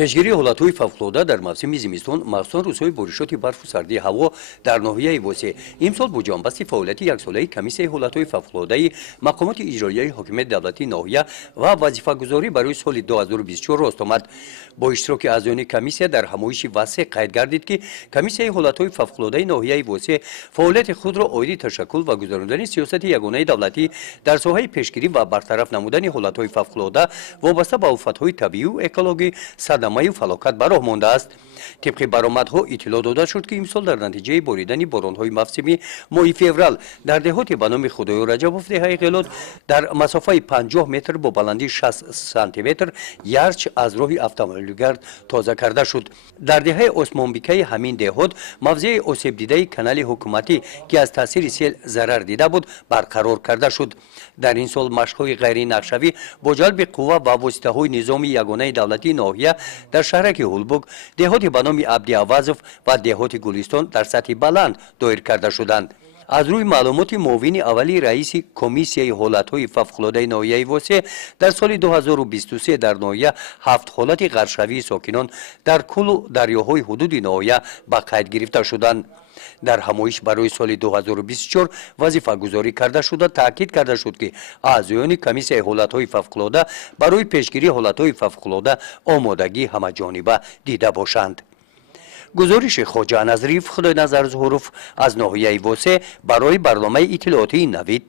пешгирии ҳолатҳои фавқулодда дар мавсими зимистон махсусан рӯзҳои боришоти барфу сардии ҳаво дар ноҳияи восеъ имсол бо ҷонбасти фаъолияти яксолаи комиссияи ҳолатҳои фавқулоддаи мақомоти иҷроияи ҳокимияти давлатии ноҳия ва вазифагузорӣ барои соли 2024 рост омад. бо иштироки аъзоёни комиссия дар ҳамоиши васеъ қайд гардид ки комиссияи ҳолатҳои фавқулоддаи ноҳияи восеъ фаъолияти худро оиди ташаккул ва гузарондани сиёсати ягонаи давлатӣ дар соҳаи пешгирӣ ва бартараф намудани ҳолатҳои фавқулодда вобаста ба офатҳои табиию экологӣ садамаю фалокат ба роҳ мондааст. тибқи баромадҳо иттилоъ дода шуд ки имсол дар натиҷаи боридани боронҳои мавсими моҳи феврал дар деҳоти ба номи худоё раҷабов деҳаи ғелот дар масофаи 50 метр бо баландии 60 сантиметр ярч аз роҳи автомобилгард тоза карда шуд. дар деҳаи осмонбикаи ҳамин деҳот мавзеи осебдидаи канали ҳукуматӣ ки аз таъсири сел зарар дида буд барқарор карда шуд. дар ин сол машқҳои ғайринақшавӣ бо ҷалби қувва ва воситаҳои низоми ягонаи давлатии ноҳия дар шаҳраки ҳулбуг деҳоти ба номи абди авазов ва деҳоти гулистон дар сатҳи баланд доир карда шуданд. аз рӯи маълумоти муовини аввалии раиси комиссияи ҳолатҳои фавқулоддаи ноҳияи восеъ дар соли 2023 дар ноҳия 7 ҳолати ғарқшавии сокинон дар куллу дарёҳои ҳудуди ноҳия ба қайд гирифта шуданд. дар ҳамоиш барои соли 2024 вазифагузорӣ карда шуда таъкид карда шуд ки аъзоёни комиссияи ҳолатҳои фавқулодда барои пешгирии ҳолатҳои фавқулодда омодагӣ ҳамаҷониба дида бошанд. гузориши хоҷа назаров, худойназар зуҳуров аз ноҳияи восеъ барои барномаи иттилоотии навид.